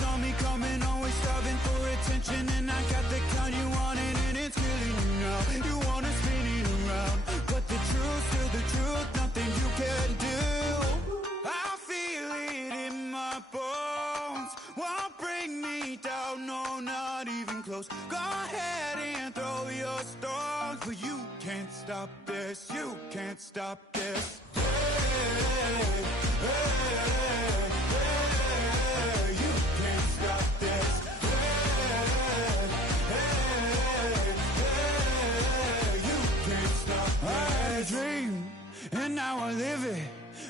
saw me coming, always starving for attention, and I got the kind you wanted, and it's killing you now. You wanna spin it around, but the truth's still the truth, nothing you can do. I feel it in my bones, won't bring me down, no, not even close. Go ahead and throw your stones, but you can't stop this, you can't stop this. Hey, hey, hey, you can't stop this. Hey, hey, hey, you can't stop this. I had a dream, and now I live it.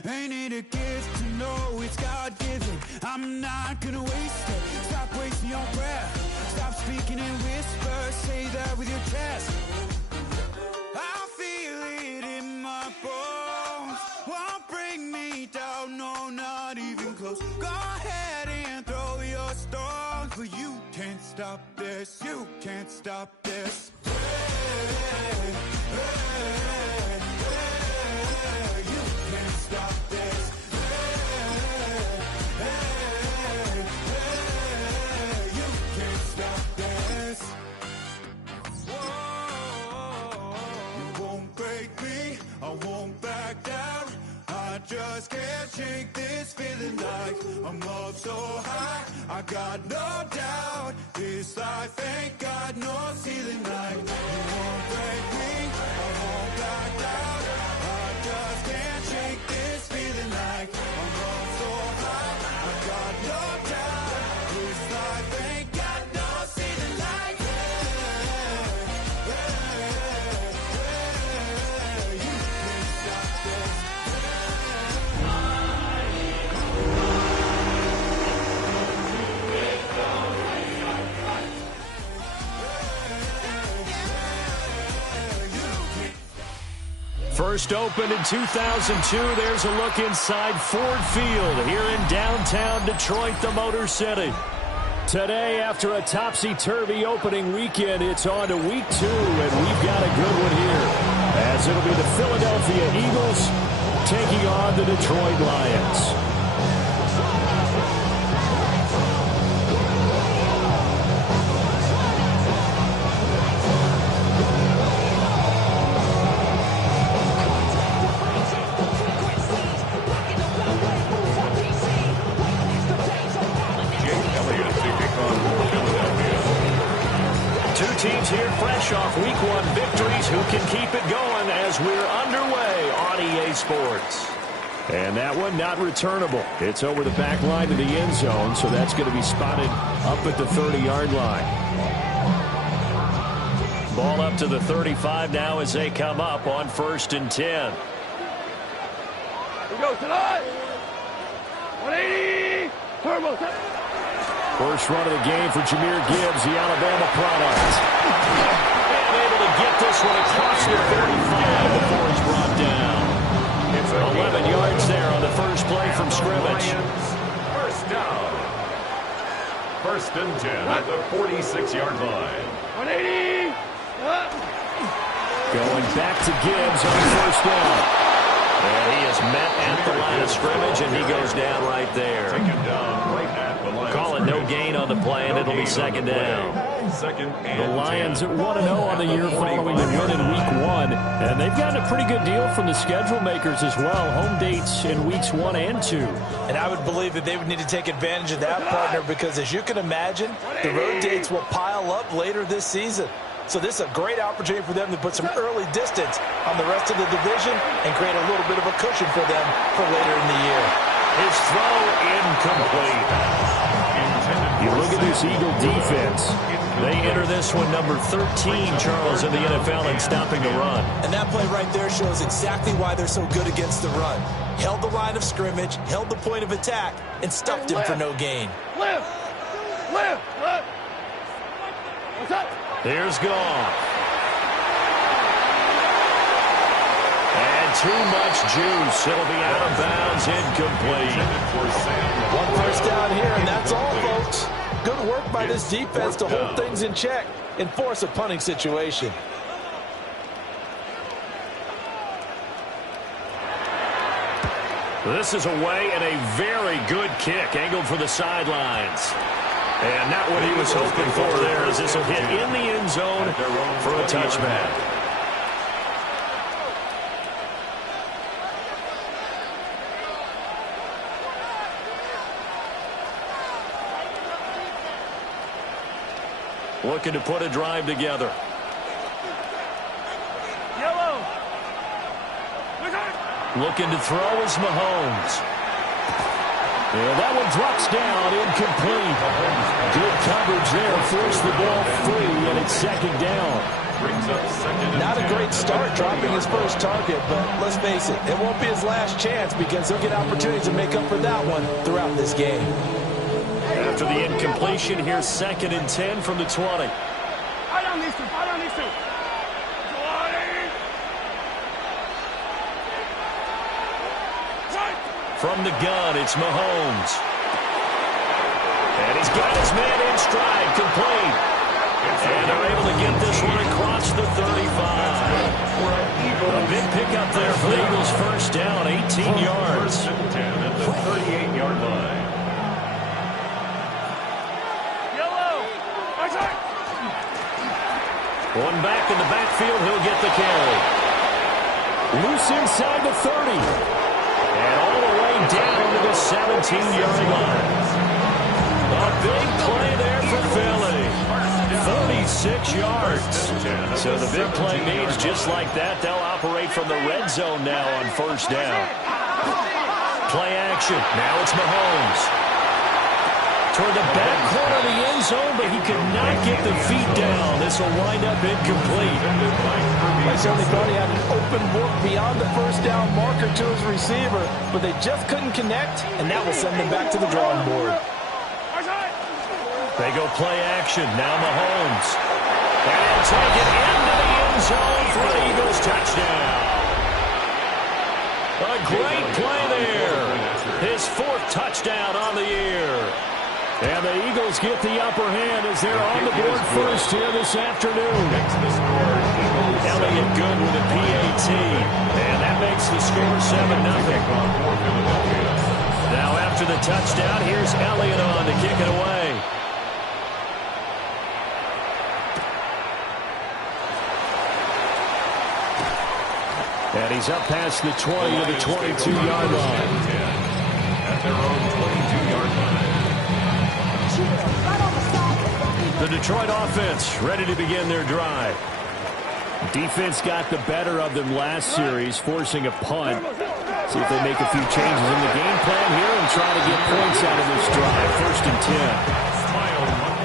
Ain't it a gift to know it's God-given? I'm not gonna waste it. Stop wasting your breath. Stop speaking in whispers. Say that with your chest. I feel it in my bones. Won't bring me down, no, not even close. Go ahead and throw your stones, but you can't stop this. You can't stop this. Hey, hey, hey, you can't stop this. Hey, hey, hey, you can't stop this. Whoa, you won't break me, I won't back down. I just can't shake this feeling like I'm up so high. I got no doubt this life ain't got no ceiling like. You won't break me, I won't back down. I just can't shake this feeling like I'm up so high. I got no doubt this life ain't got no ceiling like. Hey, hey, hey, you can't stop this. First opened in 2002, there's a look inside Ford Field here in downtown Detroit, the Motor City. Today, after a topsy-turvy opening weekend, it's on to week 2, and we've got a good one here, as it'll be the Philadelphia Eagles taking on the Detroit Lions. Teams here fresh off week 1 victories. Who can keep it going as we're underway on EA Sports? And that one not returnable. It's over the back line to the end zone, so that's going to be spotted up at the 30-yard line. Ball up to the 35 now as they come up on 1st and 10. Here we go tonight. 180. Turbo. First run of the game for Jahmyr Gibbs, the Alabama product. And able to get this one across the 35 before he's brought down. It's 11 yards there on the first play from scrimmage. First down. 1st and 10 at the 46-yard line. 180. Going back to Gibbs on 1st down. And he is met at the line of scrimmage, and he goes down right there. Take him down right at the line. Call it no gain on the play, and it'll be 2nd down. The Lions at 1-0 on the year following the win in week 1. And they've gotten a pretty good deal from the schedule makers as well. Home dates in weeks 1 and 2. And I would believe that they would need to take advantage of that, partner, because as you can imagine, the road dates will pile up later this season. So this is a great opportunity for them to put some early distance on the rest of the division and create a little bit of a cushion for them for later in the year. His throw incomplete. You look at this Eagle defense. They enter this one number 13, Charles, in the NFL in stopping the run. And that play right there shows exactly why they're so good against the run. Held the line of scrimmage, held the point of attack, and stuffed him for no gain. Lift. What's up? There's Goff. And too much juice. It'll be out of bounds, incomplete. 1 first down here, and that's all, folks. Good work by this defense to hold things in check and force a punting situation. This is away and a very good kick, angled for the sidelines. And not what he was hoping for there, as this will hit in the end zone for a touchback. Looking to put a drive together. Yellow. Looking to throw is Mahomes. And that one drops down, incomplete. Good coverage there, forced the ball free, and it's second down. Not a great start dropping his first target, but let's face it, it won't be his last chance because he'll get opportunities to make up for that one throughout this game. After the incompletion, here's 2nd and 10 from the 20. I don't need to. 20. From the gun, it's Mahomes. And he's got his man in stride, complete. And they're able to get this one across the 35. A big pickup there for the Eagles' first down, 18 yards. 1st and 10 at the 38-yard line. One back in the backfield, he'll get the carry. Loose inside the 30. And all the way down to the 17-yard line. A big play there for Philly. 46 yards. So the big play means just like that, they'll operate from the red zone now on first down. Play action. Now it's Mahomes. Toward the back corner of the end zone, but he could not get the feet down. This will wind up incomplete. I certainly thought he had an open look beyond the first down marker to his receiver, but they just couldn't connect, and that will send them back to the drawing board. They go play action. Now Mahomes. And he'll take it into the end zone for the Eagles touchdown. A great play there. His 4th touchdown on the year. And the Eagles get the upper hand as they're on the board first here this afternoon. Elliott good with a PAT. And that makes the score 7-0. Now after the touchdown, here's Elliott on to kick it away. And he's up past the 20 to the 22-yard line. At their own 22-yard line. The Detroit offense ready to begin their drive. Defense got the better of them last series, forcing a punt. See if they make a few changes in the game plan here and try to get points out of this drive. 1st and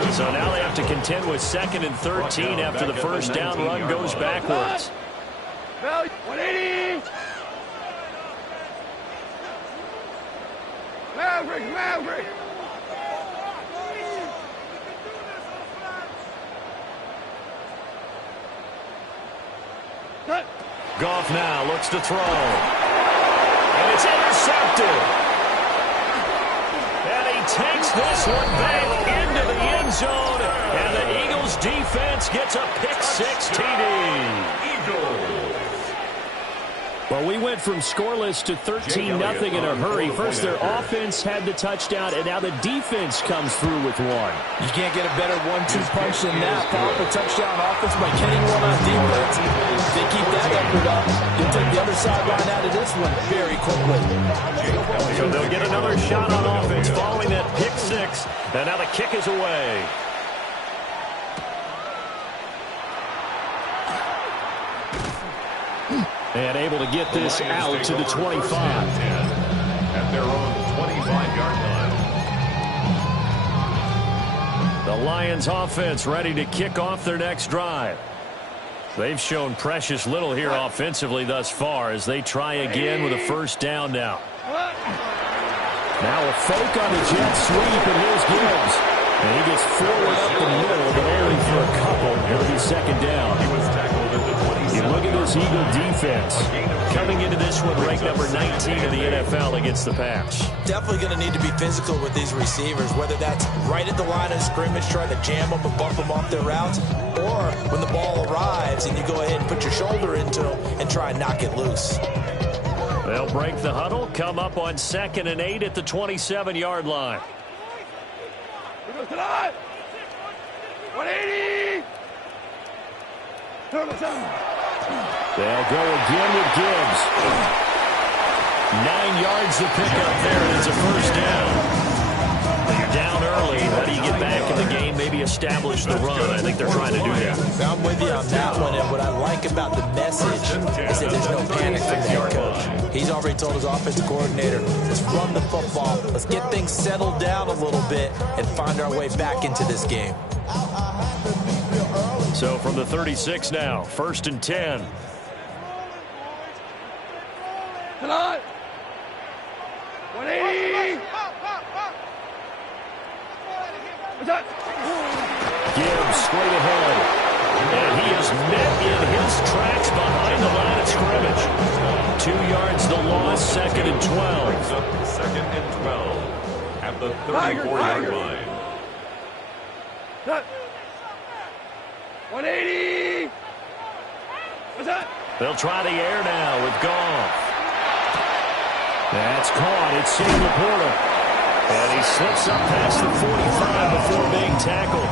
10. So now they have to contend with 2nd and 13 after the first down run goes backwards. 180. Maverick. Goff now looks to throw. And it's intercepted. And he takes this one back into the end zone. And the Eagles defense gets a pick-6 TD. Eagles. Well, we went from scoreless to 13-0 in a hurry. First, their offense had the touchdown, and now the defense comes through with one. You can't get a better 1-2 punch than that. Powerful touchdown offense by getting one on defense. If they keep that effort up, you'll take the other sideline out of this one very quickly. So they'll get another shot on offense following that pick-6, and now the kick is away. And able to get this out to the 25. At their own 25-yard line. The Lions offense ready to kick off their next drive. They've shown precious little here offensively thus far as they try again with a first down now. Now a fake on the jet sweep, and here's Gibbs. And he gets forward up the middle, but only for a couple. It'll be second down. He was tackled at the 27. You look at this Eagle defense. Coming into this one, ranked number 19 in the NFL against the pass. Definitely going to need to be physical with these receivers, whether that's right at the line of scrimmage, trying to jam them and bump them off their routes, or when the ball arrives and you go ahead and put your shoulder into them and try and knock it loose. They'll break the huddle, come up on 2nd and 8 at the 27-yard line. 180! They'll go again with Gibbs. 9 yards to pick up there, and it's a first down. You're down early. How do you get back in the game, maybe establish the run? I think they're trying to do that. I'm with you on that one, and what I like about the message is that there's no panic from the head coach. He's already told his offensive coordinator, let's run the football, let's get things settled down a little bit and find our way back into this game. So from the 36 now, 1st and 10. Come on! 180! Gibbs straight ahead. And he is met in his tracks behind the line of scrimmage. 2 yards the loss, 2nd and 12. 2nd and 12 at the 34-yard line. 180! What's that? They'll try the air now with Goff. That's caught. It's Sam Laporta. And he slips up past the 45 before being tackled.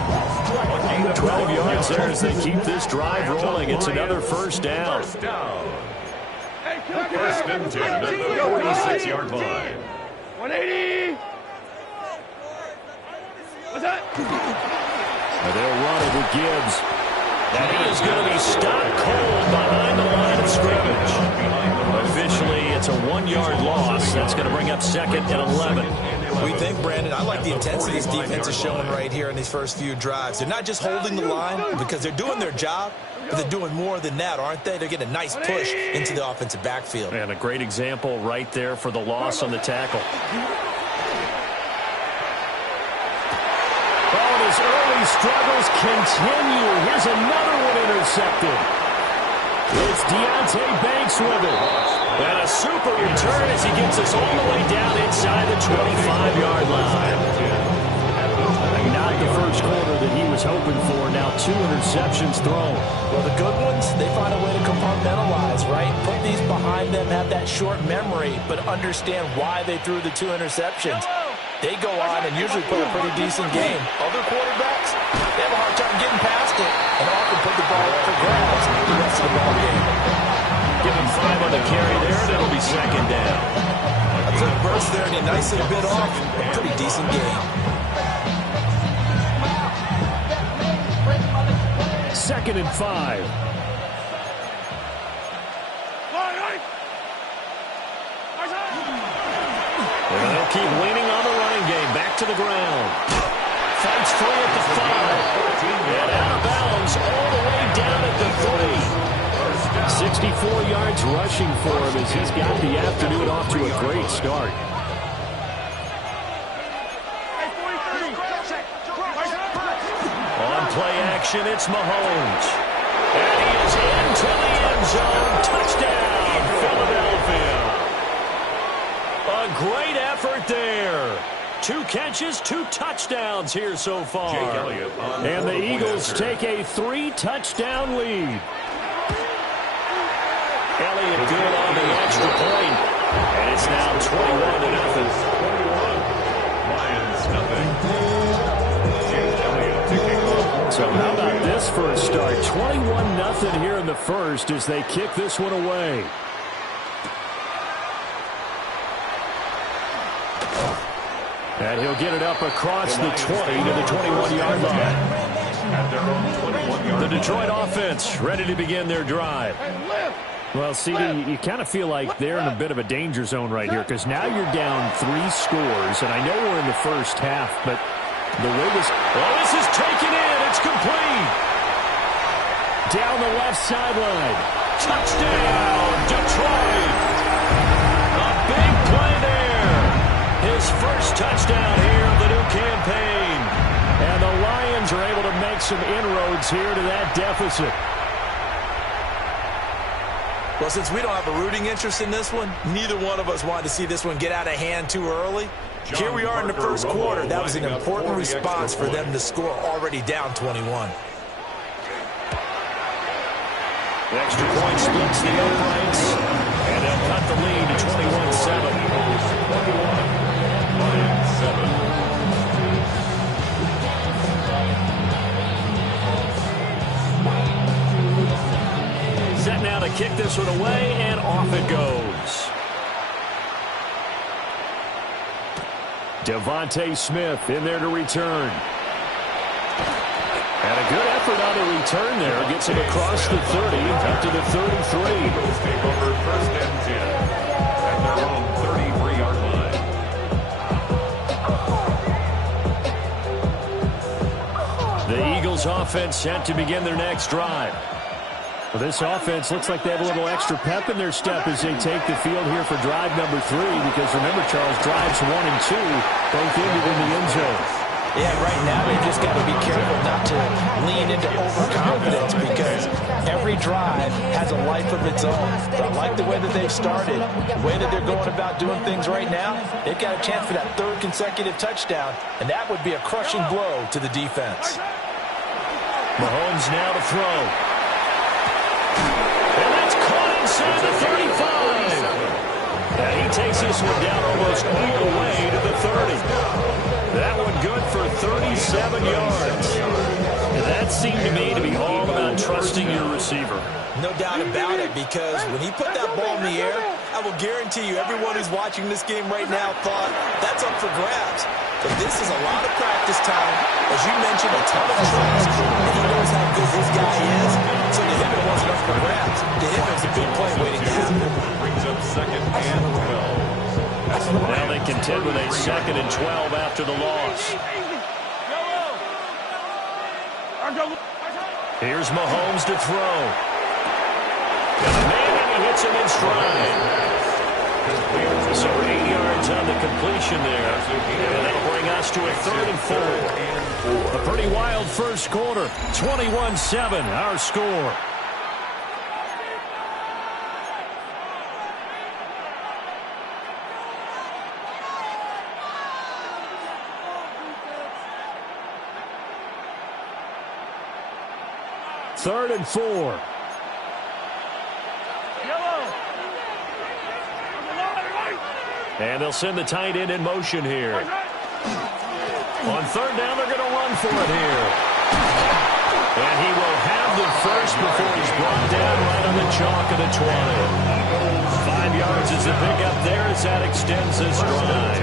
12 yards there as they keep this drive rolling. It's another first down. First down. 1st and 10 at the 46-yard line. 180! What's that? They'll run it with Gibbs. And he is going to be stopped cold behind the line of scrimmage. Officially, it's a 1-yard loss. That's going to bring up 2nd and 11. We think, Brandon, I like the intensity this defense is showing right here in these first few drives. They're not just holding the line because they're doing their job, but they're doing more than that, aren't they? They're getting a nice push into the offensive backfield. And a great example right there for the loss on the tackle. Oh, and his early struggles continue. Here's another one intercepted. It's Deonte Banks with it. And a super return as he gets us all the way down inside the 25-yard line. Not the first quarter that he was hoping for. Now 2 interceptions thrown. Well, the good ones, they find a way to compartmentalize, right? Put these behind them, have that short memory, but understand why they threw the 2 interceptions. They go on and usually play a pretty decent game. Other quarterbacks, they have a hard time getting past it and often put the ball up for grabs the rest of the ball game. Give him 5 on the carry there, and it'll be 2nd down. A quick burst there, and he nicely bit off a pretty decent game. 2nd and 5. And they'll keep leaning on the running game. Back to the ground. Fights free at the 5. And out of bounds all the way down at the 3. 64 yards rushing for him as he's got the afternoon off to a great start. On play action, it's Mahomes. And he is into the end zone. Touchdown, Philadelphia. A great effort there. 2 catches, 2 touchdowns here so far. And the Eagles take a 3-touchdown lead. Elliott good on the extra point. And it's now 21-0. Lions nothing. So how about this for a start? 21-0 here in the first as they kick this one away. And he'll get it up across the 20 to the 21-yard line. The Detroit offense ready to begin their drive. Well, CD, you kind of feel like they're in a bit of a danger zone right here because now you're down 3 scores, and I know we're in the first half, but the way this... Oh, this is taken in. It's complete. Down the left sideline. Touchdown, Detroit. A big play there. His first touchdown here of the new campaign. And the Lions are able to make some inroads here to that deficit. Well, since we don't have a rooting interest in this one, neither one of us wanted to see this one get out of hand too early. Here we are in the first quarter. That was an important response for them to score already down 21. The extra point splits the uprights. And they'll cut the lead to 21-7. 21-7. Set now to kick this one away, and off it goes. Devontae Smith in there to return. And a good effort on the return there. Gets him across the 30 up to the 33. Eagles take over 1st and 10 at their own 33-yard line. The Eagles offense set to begin their next drive. Well, this offense looks like they have a little extra pep in their step as they take the field here for drive number 3, because remember, Charles, drives 1 and 2 both ended in the end zone. Yeah, right now they've just got to be careful not to lean into overconfidence, because every drive has a life of its own. But I like the way that they've started, the way that they're going about doing things right now. They've got a chance for that 3rd consecutive touchdown, and that would be a crushing blow to the defense. Mahomes now to throw. And that's caught inside the 35. And he takes this one down almost all the way to the 30. That one good for 37 yards. And that seemed to me to be all about trusting your receiver. No doubt about it, because when he put that ball in the air, I will guarantee you everyone who's watching this game right now thought that's up for grabs. But this is a lot of practice time. As you mentioned, a ton of trust, and he knows how good this guy is. So to him, it wasn't up for grabs. To him, it was a big play waiting to happen. Brings up 2nd and 12. Now they contend with a 2nd and 12 after the loss. Here's Mahomes to throw. And the man, and he hits him in stride. So 8 yards on the completion there. And that'll bring us to a 3rd and 4. A pretty wild first quarter. 21-7, our score. Third and 4. And they'll send the tight end in motion here. On 3rd down, they're going to run for it here. And he will have the first before he's brought down right on the chalk of the 20. 5 yards is the pickup there as that extends this drive.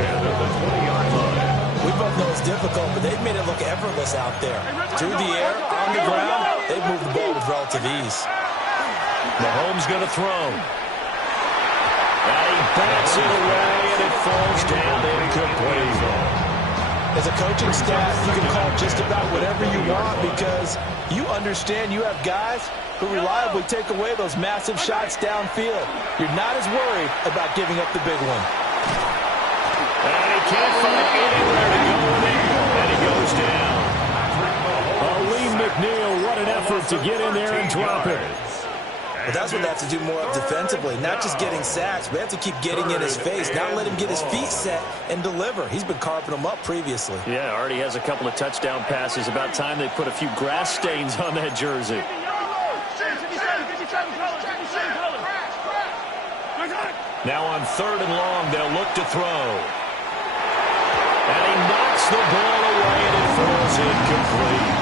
We both know it's difficult, but they've made it look effortless out there. Through the air, on the ground, they've moved the ball with relative ease. Mahomes going to throw. And he bats it away, and it falls down incomplete. As a coaching staff, you can call just about whatever you want, because you understand you have guys who reliably take away those massive shots downfield. You're not as worried about giving up the big one. And he can't find anywhere to go with it, and he goes down. Lee McNeil, what an effort to get in there and drop it. But that's what they have to do more of defensively, not just getting sacks. We have to keep getting in his face, not let him get his feet set and deliver. He's been carping them up previously. Yeah, already has a couple of touchdown passes. About time they put a few grass stains on that jersey. Now on 3rd and long, they'll look to throw. And he knocks the ball away, and it falls incomplete.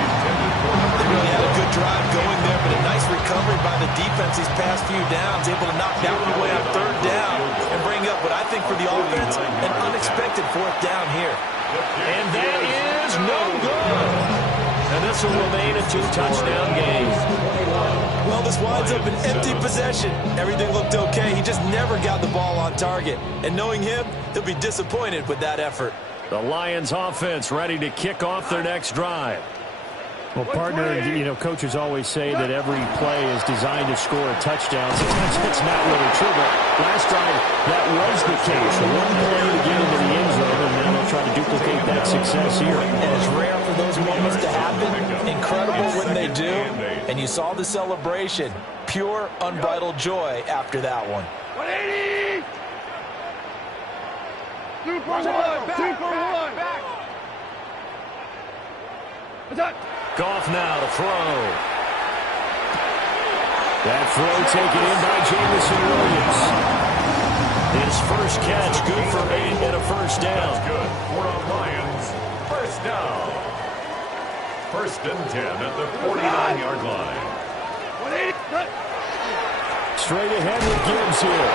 They really had a good drive going there, but a nice recovery by the defense these past few downs, able to knock that one away on 3rd down and bring up what I think for the offense, an unexpected 4th down here. And that is no good. And this will remain a 2-touchdown game. Well, this winds up an empty possession. Everything looked okay. He just never got the ball on target. And knowing him, he'll be disappointed with that effort. The Lions offense ready to kick off their next drive. Well, partner, you know, coaches always say that every play is designed to score a touchdown. Sometimes that's not really true, but last drive, that was the case. One play to get into the end zone, and now they'll try to duplicate that success here. And it's rare for those moments to happen. Incredible when they do. And you saw the celebration. Pure, unbridled joy after that one. 180! 2 for 1! 2 for 1! Attack! Goff now to throw. That throw taken in by Jamison Williams. His first catch, good for 8 and a first down. That's good for a Lions first down. First and 10 at the 49-yard line. Straight ahead with Gibbs here.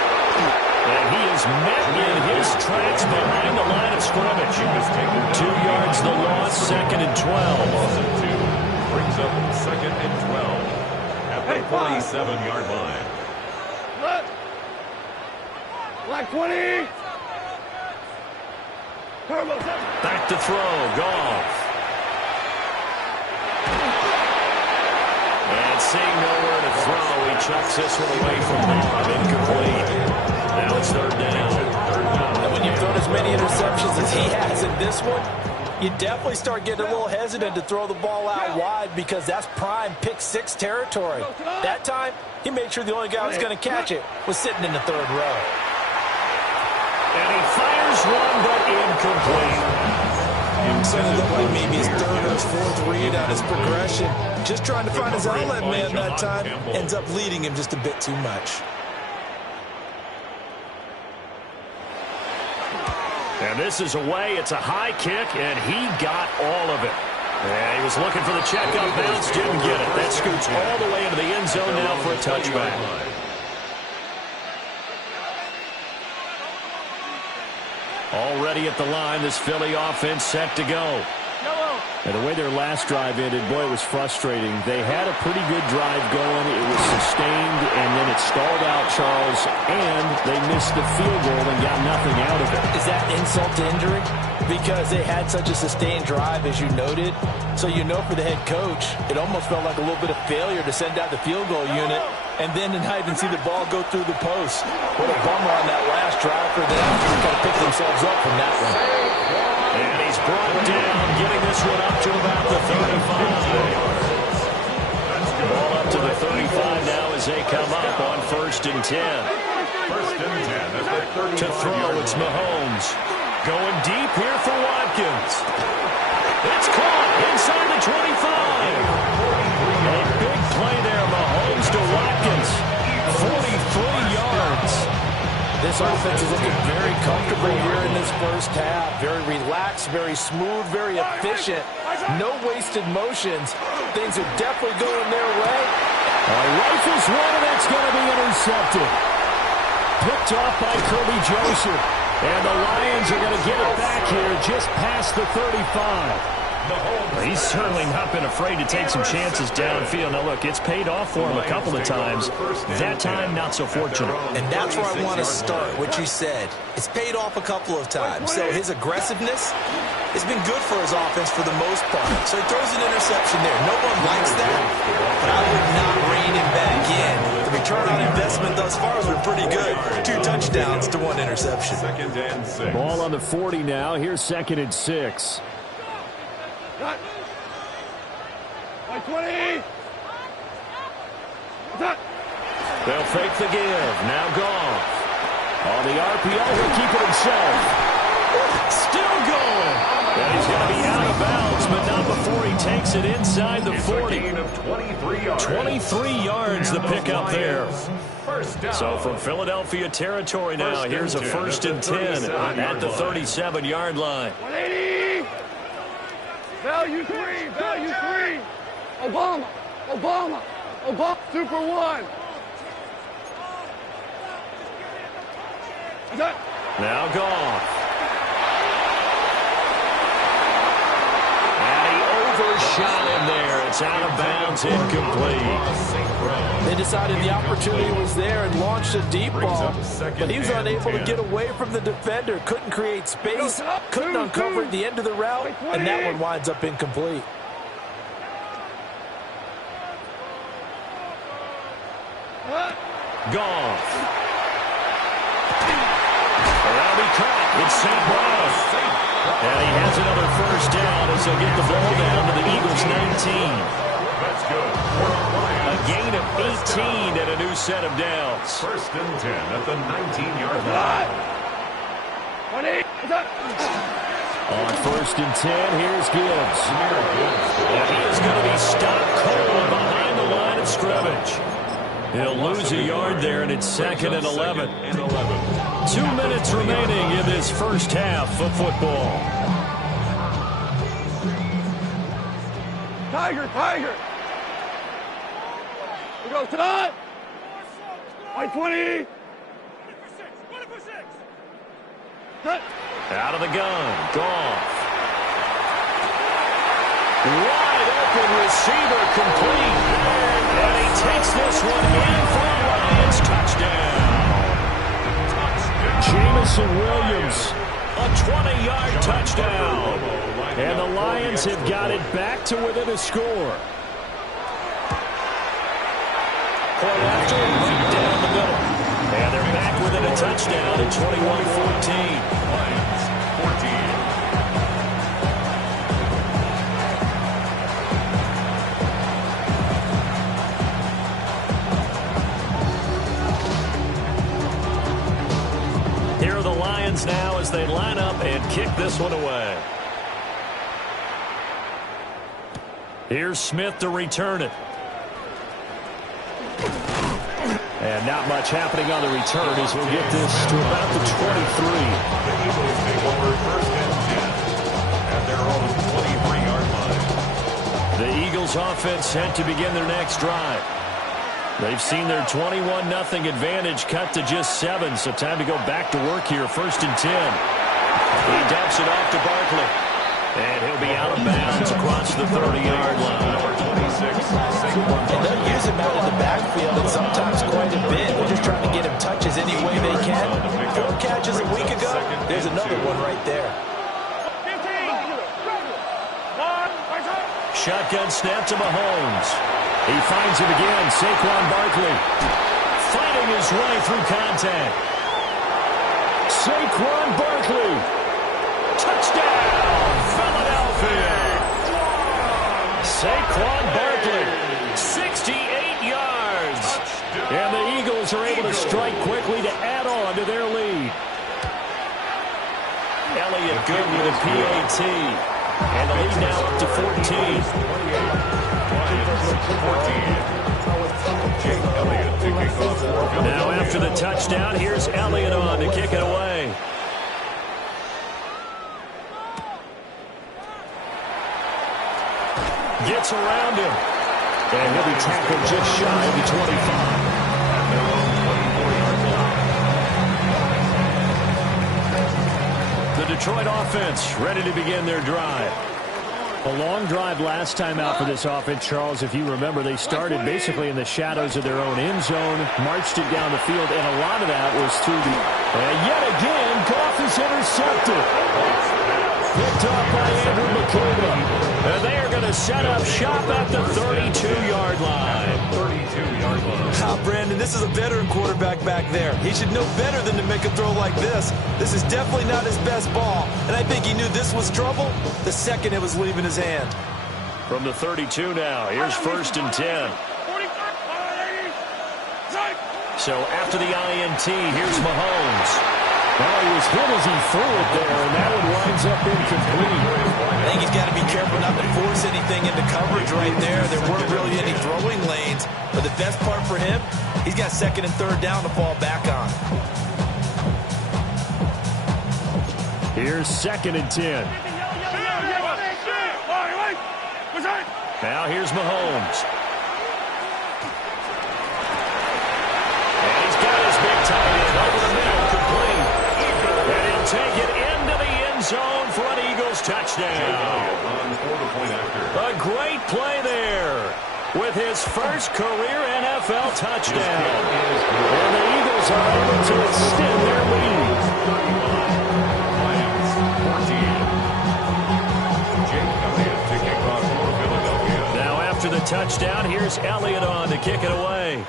And he is met in his tracks behind the line of scrimmage. 2 yards the loss, second and 12. Loss of 2 brings up second and 12 at the 47-yard line. Black 20. Back to throw, Goff. And seeing nowhere to throw, he chucks this one away from home. Incomplete. Now it's third down. And when you've thrown as many interceptions as he has in this one, you definitely start getting a little hesitant to throw the ball out wide because that's prime pick-6 territory. That time, he made sure the only guy who was going to catch it was sitting in the third row. And he fires one, but incomplete. So it looked like maybe his third or his fourth read on his progression. Just trying to find his outlet man that time. Ends up leading him just a bit too much. And this is away. It's a high kick, and he got all of it. And he was looking for the checkup bounce, didn't get it. That scoots all the way into the end zone now for a touchback. Already at the line, this Philly offense set to go. And the way their last drive ended, boy, it was frustrating. They had a pretty good drive going. It was sustained, and then it stalled out, Charles, and they missed the field goal and got nothing out of it. Is that insult to injury? Because they had such a sustained drive, as you noted. So you know for the head coach, it almost felt like a little bit of failure to send out the field goal unit and then to not even see the ball go through the post. What a bummer on that last drive for them. They've got to pick themselves up from that one. And he's brought down, getting this one up to about the 35. Ball up to the 35 now as they come up on first and 10. First and 10 at the 35. To throw, it's Mahomes. Going deep here for Watkins. It's caught inside the 25. A big play there, Mahomes to Watkins. 43 yards. This offense is looking very comfortable here in this first half. Very relaxed, very smooth, very efficient. No wasted motions. Things are definitely going their way. Rifles one, and that's going to be intercepted. Picked off by Kirby Joseph. And the Lions are going to get it back here just past the 35. He's certainly not been afraid to take some chances downfield. Now, look, it's paid off for him a couple of times. That time, not so fortunate. And that's where I want to start, what you said. It's paid off a couple of times. So his aggressiveness has been good for his offense for the most part. So he throws an interception there. No one likes that, but I would not rein him back in. The return on investment thus far has been pretty good. 2 touchdowns to 1 interception. Second and 6. Ball on the 40 now. Here's second and 6. Cut. White 20. Cut. They'll fake the give. Now Goff. On the RPO, he'll keep it himself. Still going. And he's going to be out of bounds, but not before he takes it inside the 40. Gain of 23 yards. 23 yards the pickup there. First down. So from Philadelphia territory now, here's a first and 10 at the 37-yard line. 180. Value 3. Value 3. Obama. Obama. Obama. Super 1. Now Goff. And he overshot him there. It's out of bounds, incomplete. They decided the opportunity was there and launched a deep ball, but he was unable to get away from the defender, couldn't create space, couldn't uncover at the end of the route, and that one winds up incomplete. Goff. That'll be caught. It's St. Brown. And he has another first down as they'll get the ball down to the Eagles' 19. That's good. A gain of 18 and a new set of downs. First and 10 at the 19-yard line. On first and 10, here's Gibbs. And he is going to be stopped cold behind the line of scrimmage. He'll lose a yard there, and it's 2nd and 11. 2 minutes remaining in this first half of football. Tiger, Tiger. We go, Todd. White 20. Cut. Out of the gun. Goff. Wide open receiver complete. And he takes this one in for a Lions touchdown. Jamison Williams, a 20-yard touchdown. And the Lions have got it back to within a score. Point after, right down the middle. And they're back within a touchdown at 21-14. Lions, 14. Here are the Lions now as they line up and kick this one away. Here's Smith to return it. And not much happening on the return as we'll get this to about the 23. The Eagles take over 1st and 10 at their own 23-yard line. The Eagles offense set to begin their next drive. They've seen their 21-0 advantage cut to just 7, so time to go back to work here. 1st and 10. He dumps it off to Barkley. And he'll be out of bounds across the 30-yard line. Number 26, Saquon. And they'll use him out of the backfield and sometimes quite a bit. They're just trying to get him touches any way they can. 4 catches a week ago. There's another one right there. Shotgun snap to Mahomes. He finds him again. Saquon Barkley fighting his way through contact. Saquon Barkley. Touchdown, Philadelphia. Saquon Barkley, 68 yards. And the Eagles are able to strike quickly to add on to their lead. Elliott good with a PAT. And the lead now up to 14. Now after the touchdown, here's Elliott on to kick it away. Gets around him. And he'll be tackled just shy of the 25. The Detroit offense ready to begin their drive. A long drive last time out for this offense, Charles. If you remember, they started basically in the shadows of their own end zone, marched it down the field, and a lot of that was through the... And yet again, Goff is intercepted. Picked up by Andrew McCullough. And they are going to set up shop at the 32-yard line. 32-yard line. Now, Brandon, this is a veteran quarterback back there. He should know better than to make a throw like this. This is definitely not his best ball, and I think he knew this was trouble the second it was leaving his hand. From the 32 now, here's 1st and 10. So after the INT, here's Mahomes. Well, he was hit as he threw it there, and that one winds up incomplete. I think he's got to be careful not to force anything into coverage right there. There weren't really any throwing lanes, but the best part for him, he's got 2nd and 3rd down to fall back on. Here's 2nd and 10. Now here's Mahomes. And he's got his big tight end over the middle, complete. And he'll take it into the end zone for an Eagles touchdown. A great play there with his first career NFL touchdown. And the Eagles are able to extend their lead. Now after the touchdown, here's Elliott on to kick it away.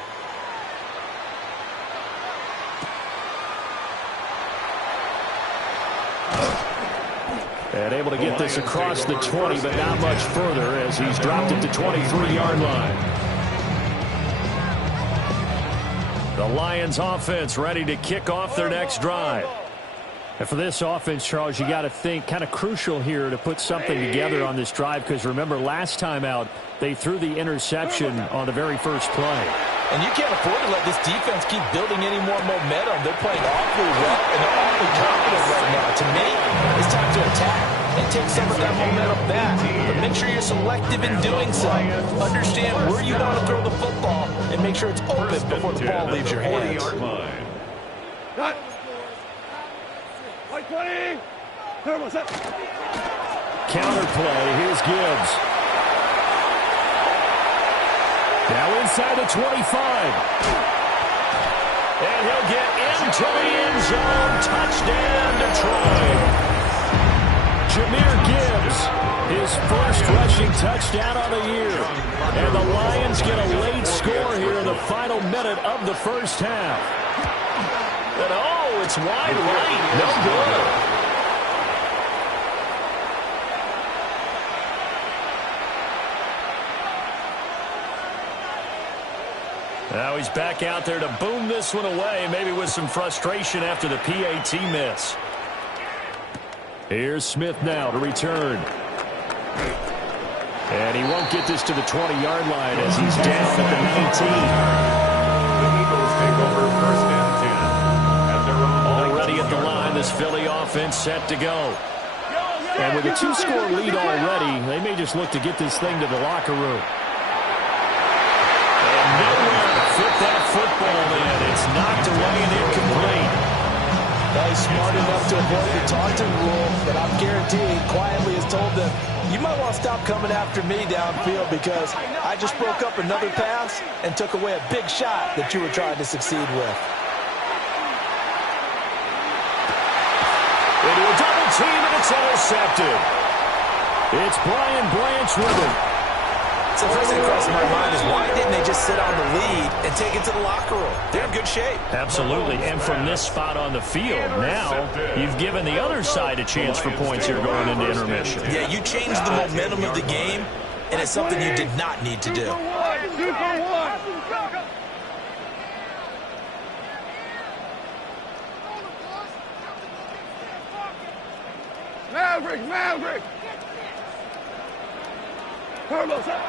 And able to get this across the 20, but not much further as he's dropped it to 23-yard line. The Lions offense ready to kick off their next drive. And for this offense, Charles, you got to think kind of crucial here to put something together on this drive, because remember last time out, they threw the interception on the very first play. And you can't afford to let this defense keep building any more momentum. They're playing awfully well, and they're awfully confident right now. To me, it's time to attack and take some of that momentum back. But make sure you're selective in doing so. Understand where you want to throw the football and make sure it's open before the ball leaves your hands. Cut. White 20. Turbo set. Counterplay. Here's Gibbs. Now inside the 25. And he'll get into the end zone. Touchdown, Detroit. Jahmyr Gibbs, his first rushing touchdown on the year. And the Lions get a late score here in the final minute of the first half. And oh, it's wide right. No good. Now he's back out there to boom this one away, maybe with some frustration after the PAT miss. Here's Smith now to return. And he won't get this to the 20-yard line as he's down at the 19. The Eagles take over first and 10. At their own Already at the line, this Philly offense set to go. And with a 2-score lead already, they may just look to get this thing to the locker room. And nowhere to fit that football in. It's knocked away and incomplete. Now he's smart enough to avoid the taunting rule, but I'm guaranteed quietly has told them, you might want to stop coming after me downfield because I just broke up another pass and took away a big shot that you were trying to succeed with. Into a double team, and it's intercepted. It's Brian Branch with it. So the first thing that crosses my mind is why didn't they just sit on the lead and take it to the locker room? They're in good shape. Absolutely, and from this spot on the field, now you've given the other side a chance for points here going into intermission. Yeah, you changed the momentum of the game, and it's something you did not need to do. 2 for 1. Maverick.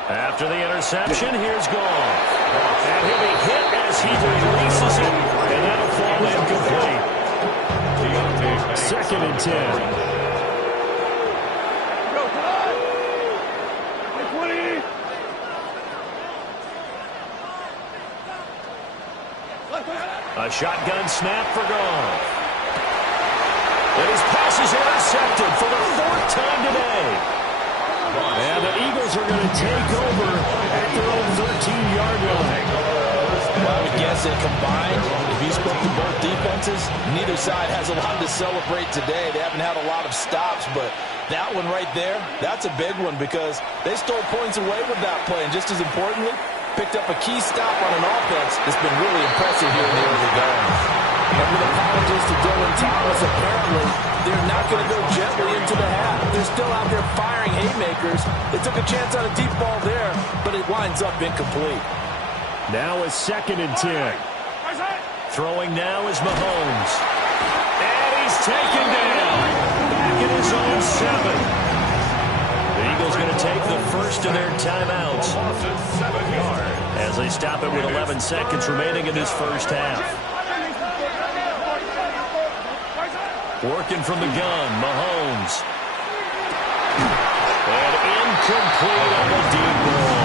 After the interception, here's Goff. And he'll be hit as he releases it, and that'll fall incomplete. Second and 10. A shotgun snap for Goff. And his pass is intercepted for the 4th time today. And the Eagles are going to take over at their own 13-yard line. Well, I would guess that combined, if you spoke to both defenses, neither side has a lot to celebrate today. They haven't had a lot of stops, but that one right there, that's a big one because they stole points away with that play. And just as importantly, picked up a key stop on an offense that's been really impressive here in the early goings. And with apologies to Dylan Thomas, apparently they're not going to go gently into the half. They're still out there firing haymakers. They took a chance on a deep ball there, but it winds up incomplete. Now a 2nd and 10. Throwing now is Mahomes. And he's taken down. Back in his own 7. The Eagles going to take the first of their timeouts as they stop it with 11 seconds remaining in this first half. Working from the gun, Mahomes. And incomplete on the deep ball.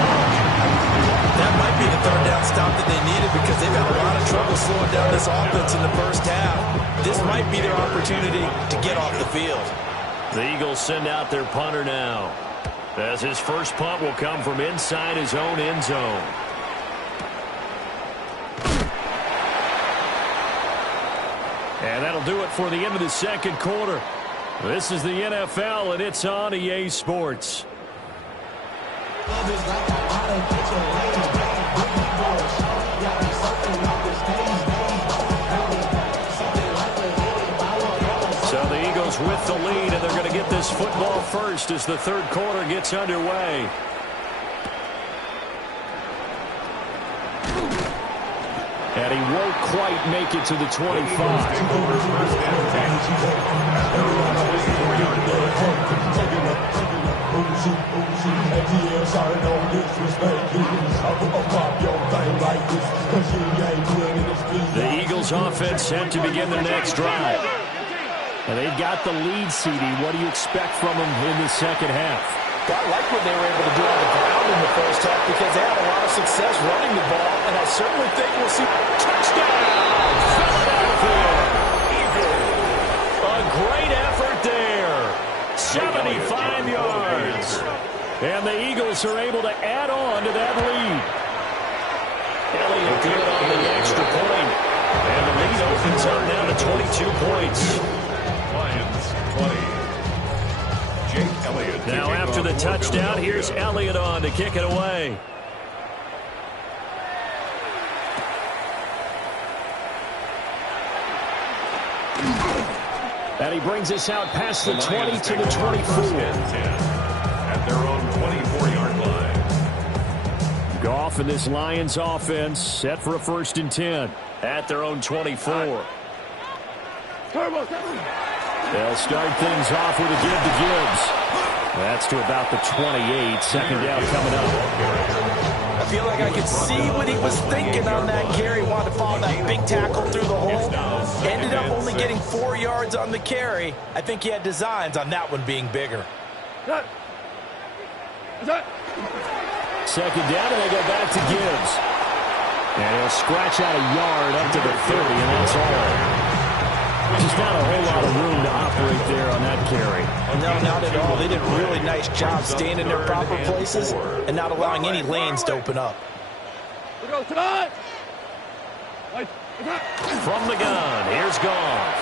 That might be the 3rd down stop that they needed because they've had a lot of trouble slowing down this offense in the first half. This might be their opportunity to get off the field. The Eagles send out their punter now, as his first punt will come from inside his own end zone. And that'll do it for the end of the 2nd quarter. This is the NFL, and it's on EA Sports. So the Eagles with the lead, and they're going to get this football first as the 3rd quarter gets underway. And he won't quite make it to the 25. The Eagles offense set to begin their next drive. And they've got the lead, CD. What do you expect from them in the second half? I like what they were able to do on the ground in the first half because they had a lot of success running the ball, and I certainly think we'll see touchdown. Philadelphia. A great effort there. 75 yards. And the Eagles are able to add on to that lead. Elliott good on the extra point. And the lead opens up now to 22 points. Lions 20. Jake Elliott. Now after the touchdown, here's Elliott on to kick it away. And he brings us out past the 20 to the 24. At their own 24-yard line. Goff and this Lions offense set for a 1st and 10 at their own 24. They'll start things off with a give to Gibbs. That's to about the 28. Second down coming up. I feel like I could see what he was thinking on that carry. Wanted to follow that big tackle through the hole. Ended up only getting 4 yards on the carry. I think he had designs on that one being bigger. Second down, and they go back to Gibbs. And he'll scratch out a yard up to the 30, and that's all. Just not a whole lot of room to operate there on that carry. No, not at all. They did a really nice job staying in their proper places and not allowing any lanes to open up. From the gun, here's Goff.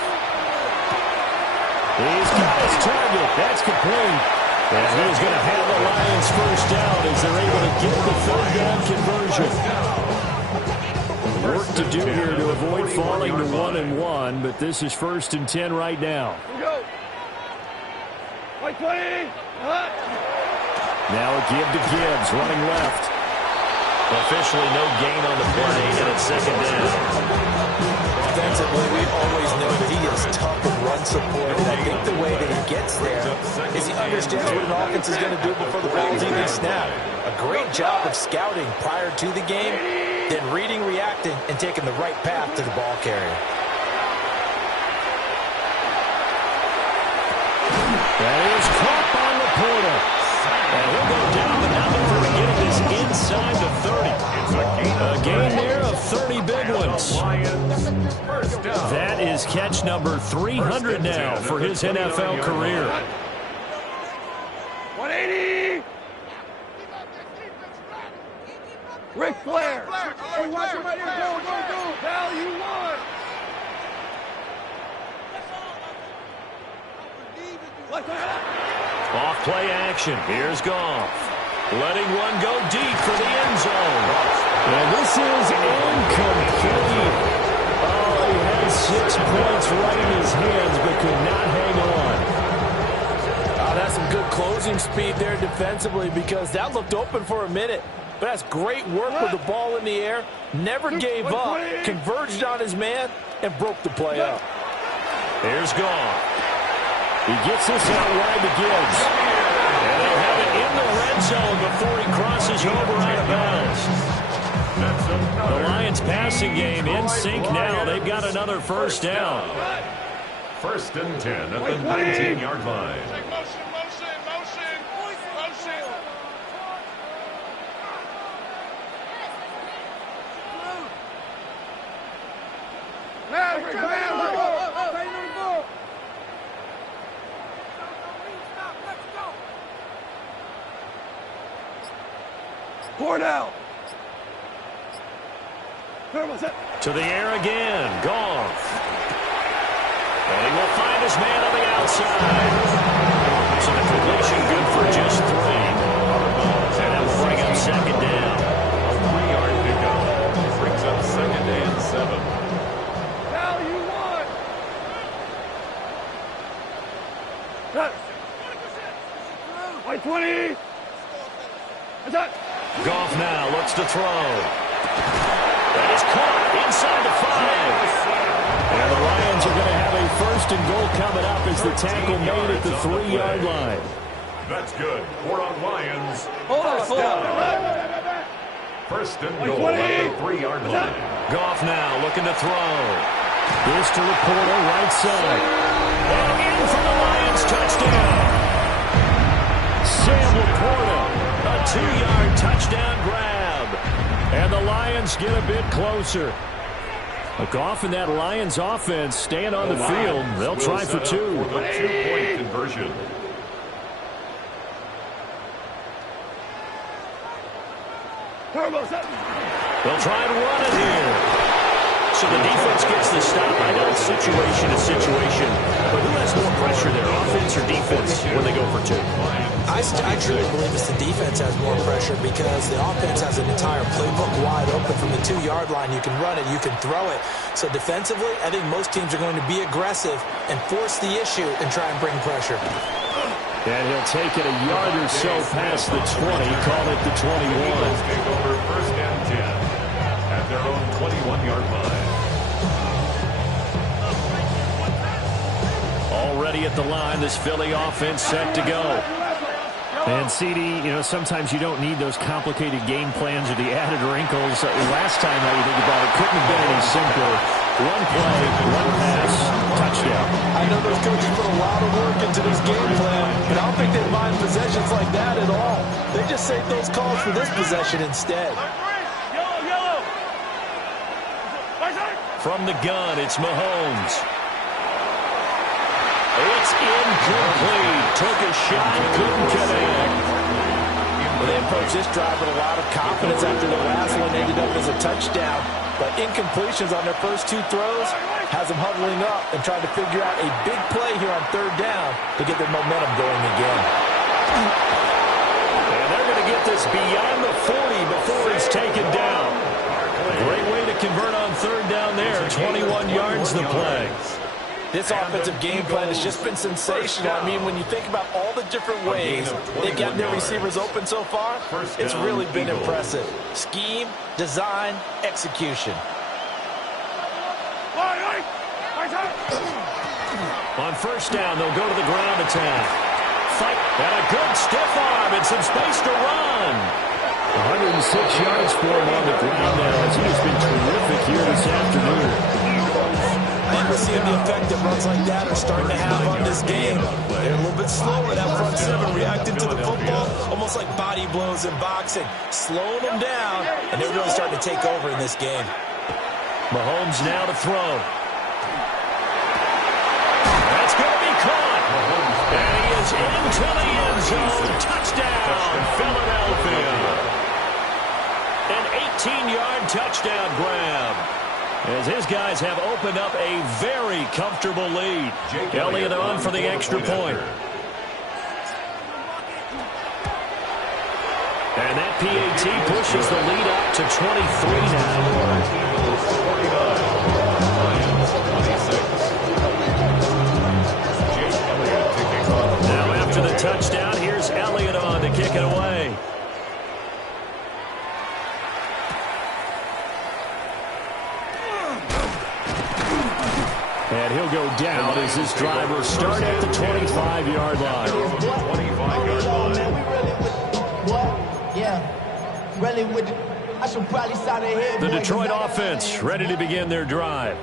He's got his target. That's complete. And he's going to have the Lions first down as they're able to get the 3rd down conversion. Work to do here to avoid falling to 1-1, but this is 1st and 10 right now. Now a give to Gibbs, running left. Officially no gain on the play, and it's 2nd down. Defensively, we always know that he is tough and run support, and I think the way that he gets there is he understands what an offense is going to do before the ball is even snapped. A great job of scouting prior to the game, then reading, reacting, and taking the right path to the ball carrier. That is caught on the portal. And he'll go down, but now they're getting this inside the 30. A gain there of 30 big ones. That is catch number 300 now for his NFL career. 180. Ric Flair. Hey, watch him right here. Go. Val, you won. Off play action. Here's Goff. Letting one go deep for the end zone. And this is incomplete. Oh, he had 6 points right in his hands, but could not hang on. Oh, that's some good closing speed there defensively because that looked open for a minute. But that's great work with the ball in the air. Never gave up. Converged on his man and broke the play up. Here's Goff. He gets this out wide to Gibbs. And they'll have it in the red zone before he crosses over out of bounds. The Lions passing game in sync now. They've got another first down. 1st and 10 at the 19-yard line. Motion. Cornell. To the air again. Goff. And he will find his man on the outside. So the completion good for just 3. And that will bring up 2nd down. A 3-yard pickup. Brings up 2nd and 7. Val, you won. White 20. Goff now looks to throw. That is caught inside the 5. And the Lions are going to have a 1st and goal coming up as the tackle made at the 3-yard line. That's good. 4 on Lions. Hold on, First hold on. down. First and goal at the 3-yard line. Goff now looking to throw. This to Laporta, right side. And in for the Lions, touchdown. Sam Laporta, a 2-yard touchdown grab. And the Lions get a bit closer. Goff and that Lions offense staying on the field. They'll try for 2. For the 2-point conversion. They'll try and run it here. So the defense gets the stop. I know it's situation to situation, but who has more pressure there, offense or defense, when they go for 2? I truly believe it's the defense has more pressure because the offense has an entire playbook wide open from the 2-yard line. You can run it, you can throw it. So defensively, I think most teams are going to be aggressive and force the issue and try and bring pressure. And he'll take it a yard or so past the 20, call it the 21. Take over first and 10 at their own 21-yard line. Already at the line, this Philly offense set to go. And CD, sometimes you don't need those complicated game plans or the added wrinkles. Last time, how you think about it, couldn't have been any simpler. 1 play, 1 pass, touchdown. I know those coaches put a lot of work into this game plan, but I don't think they mind possessions like that at all. They just save those calls for this possession instead. From the gun, it's Mahomes. It's incomplete. Took a shot, couldn't connect. Well, they approached this drive with a lot of confidence after the last one ended up as a touchdown. But incompletions on their first 2 throws has them huddling up and trying to figure out a big play here on 3rd down to get their momentum going again. And they're going to get this beyond the 40 before it's taken down. Great way to convert on 3rd down there. 21 yards the play. This offensive game plan has just been sensational. I mean, when you think about all the different ways they've gotten their receivers open so far, it's really been impressive. Scheme, design, execution. On 1st down, they'll go to the ground attack. Fight, and a good stiff arm and some space to run. 106 yards for him on the ground now as he has been terrific here this afternoon. And we're seeing the effect that runs like that are starting to have on this game. They're a little bit slower, that front 7, reacting to the football, almost like body blows in boxing, slowing them down, and they're really starting to take over in this game. Mahomes now to throw. That's going to be caught. And he is into the end zone. Touchdown, Philadelphia. An 18-yard touchdown grab. As his guys have opened up a very comfortable lead. Elliott on for the extra point. And that PAT pushes the lead up to 23 now. Now after the touchdown, here's Elliott on to kick it away. And he'll go down as this driver start at the 25-yard line. 25-yard line. The Detroit offense ready to begin their drive.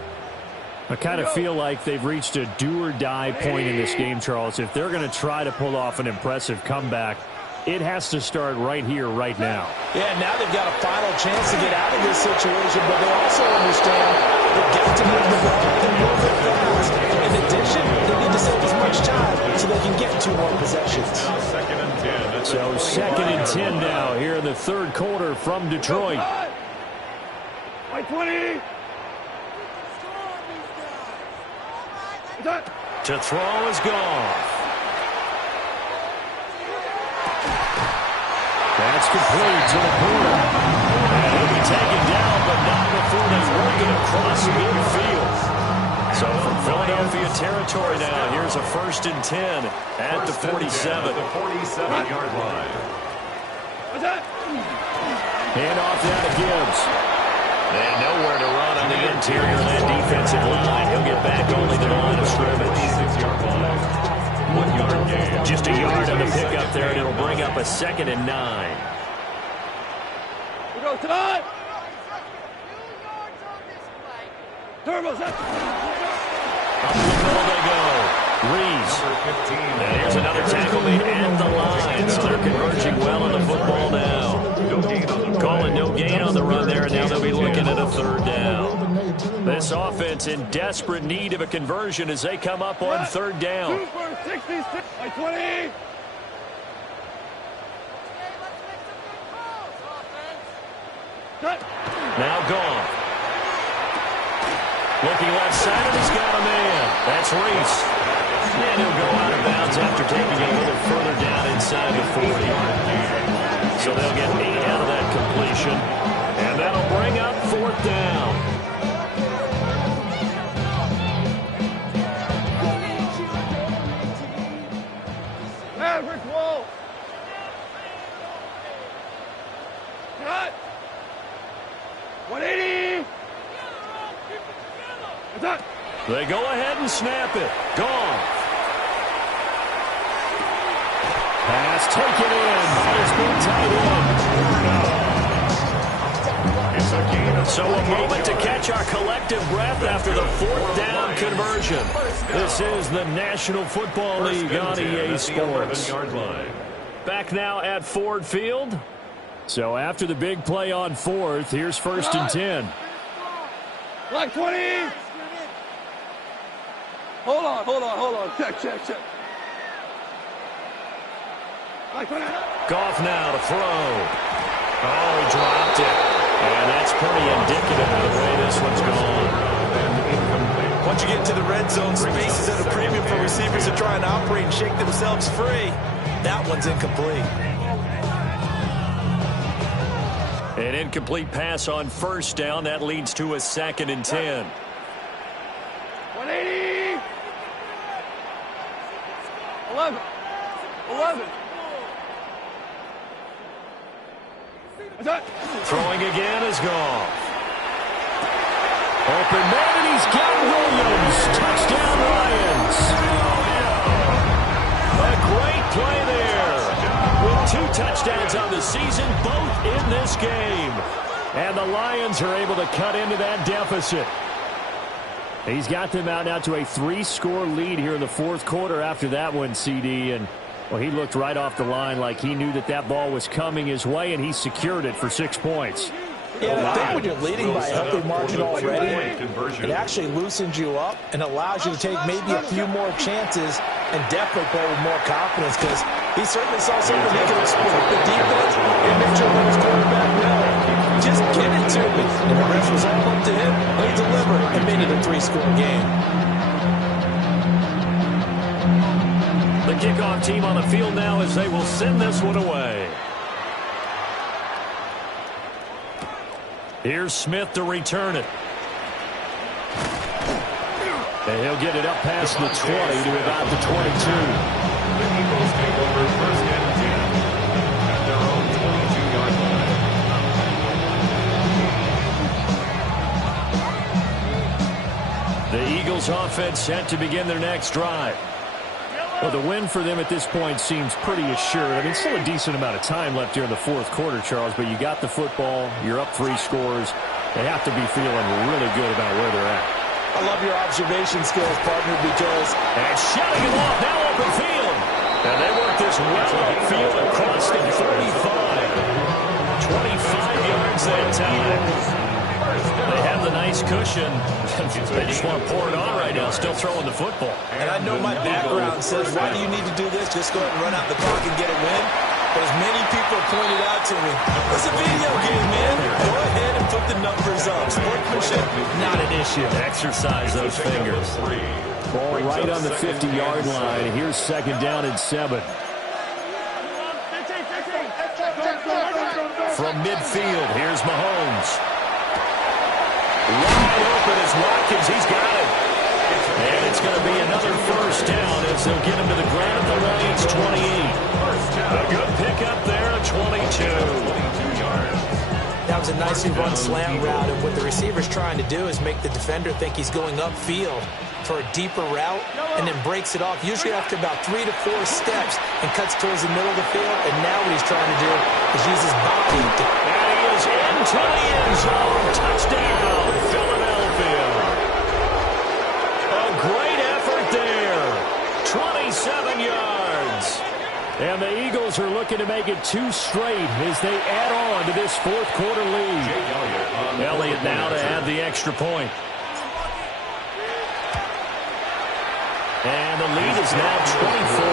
I kind of feel like they've reached a do-or-die point in this game, Charles. If they're going to try to pull off an impressive comeback, it has to start right here, right now. Yeah, now they've got a final chance to get out of this situation, but they also understand they've got to move the ball and move it fast. In addition, they need to save as much time so they can get 2 more possessions. Second and 10. So 2nd and 10 now here in the 3rd quarter from Detroit. White 20. To throw is Goff. That's complete to Laporta. And he'll be taken down, but not before they work it across midfield. So from Philadelphia territory now, here's a 1st and 10 at the 47. The 47-yard line. Hand off now to Gibbs. And nowhere to run on the interior of that defensive line. He'll get back only to the line of scrimmage. 6-yard line. 1-yard gain. Just a yard on the pickup there, and it'll bring up a 2nd and 9. We go tonight. Turbos up. Up the middle they go. Reese. And here's another tackle made at the line. So they're converging well on the football now. Calling no gain on the run there, and now they'll be looking at a 3rd down. This offense in desperate need of a conversion as they come up on 3rd down. 2 for 66 by 20. Now gone. Looking left side, and he's got a man. That's Reese. And he'll go out of bounds after taking it a little further down inside the 40. So they'll get 8 out of that completion. And that'll bring up 4th down. Maverick wall. Cut. 180. Attack. They go ahead and snap it. Gone. Pass taken in by his big tight end. So a moment to catch our collective breath after the 4th down conversion. This is the National Football League on EA Sports. Back now at Ford Field. So after the big play on 4th, here's 1st and 10. Black 20. Hold on. Check. Black 20. Goff now to throw. Oh, he dropped it. And that's pretty indicative of the way this one's gone. Once you get into the red zone, space is at a premium for receivers to try and operate and shake themselves free. That one's incomplete. An incomplete pass on 1st down. That leads to a 2nd and 10. 180. 11. Attack. Throwing again is Goff. Open man, and he's got Williams. Touchdown, Lions. A great play there. With 2 touchdowns on the season, both in this game. And the Lions are able to cut into that deficit. He's got them out now to a 3-score lead here in the 4th quarter after that one, CD. And, well, he looked right off the line like he knew that ball was coming his way, and he secured it for 6 points. Yeah, I think when you're leading by a healthy margin already, it actually loosens you up and allows you to take maybe a few more chances and definitely play with more confidence, because he certainly saw something he could exploit the defense and make sure that his quarterback know. Just give it to me. And the rest was all up to him. He delivered and made it a 3-score game. The kickoff team on the field now as they will send this one away. Here's Smith to return it. And he'll get it up past the 20 to about the 22. The Eagles take over 1st and 10 at their own 22-yard line. The Eagles offense set to begin their next drive. Well, the win for them at this point seems pretty assured. I mean, still a decent amount of time left here in the 4th quarter, Charles, but you got the football, you're up 3 scores. They have to be feeling really good about where they're at. I love your observation skills, partner, because... And shutting him off, now open field. And they work this well upfield across the 35. 25 yards that time. They have the nice cushion. They just want to pour it on right now, still throwing the football. And I know my background says, why do you need to do this? Just go ahead and run out the clock and get a win. But as many people have pointed out to me, it's a video game, man. Go ahead and put the numbers up. Sportsmanship, not an issue. Exercise those fingers. Ball right on the 50-yard line. Here's 2nd down and 7. From midfield, here's Mahomes. Wide open is Watkins. He's got it. And it's going to be another 1st down as they'll get him to the ground at the Lions 28. A good pickup there at 22. That was a nicely run slant route, and what the receiver's trying to do is make the defender think he's going upfield. for a deeper route and then breaks it off, usually after about 3 to 4 steps, and cuts towards the middle of the field. And now what he's trying to do is use his body. And he is into the end zone. Touchdown, Philadelphia. A great effort there. 27 yards. And the Eagles are looking to make it 2 straight as they add on to this fourth quarter lead. Elliott now to add the extra point. And the lead is now 24.